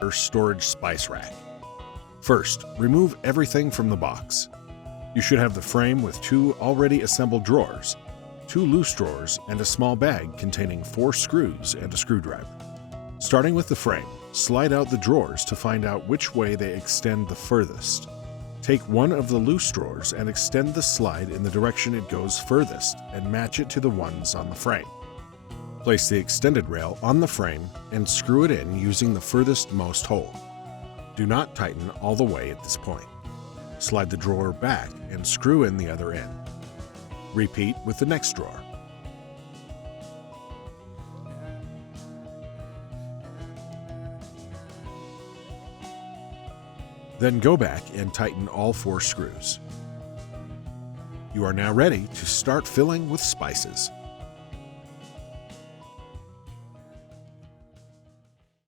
or storage spice rack. First, remove everything from the box. You should have the frame with 2 already assembled drawers, 2 loose drawers, and a small bag containing 4 screws and a screwdriver. Starting with the frame, slide out the drawers to find out which way they extend the furthest. Take one of the loose drawers and extend the slide in the direction it goes furthest and match it to the ones on the frame. Place the extended rail on the frame and screw it in using the furthest most hole. Do not tighten all the way at this point. Slide the drawer back and screw in the other end. Repeat with the next drawer. Then go back and tighten all 4 screws. You are now ready to start filling with spices.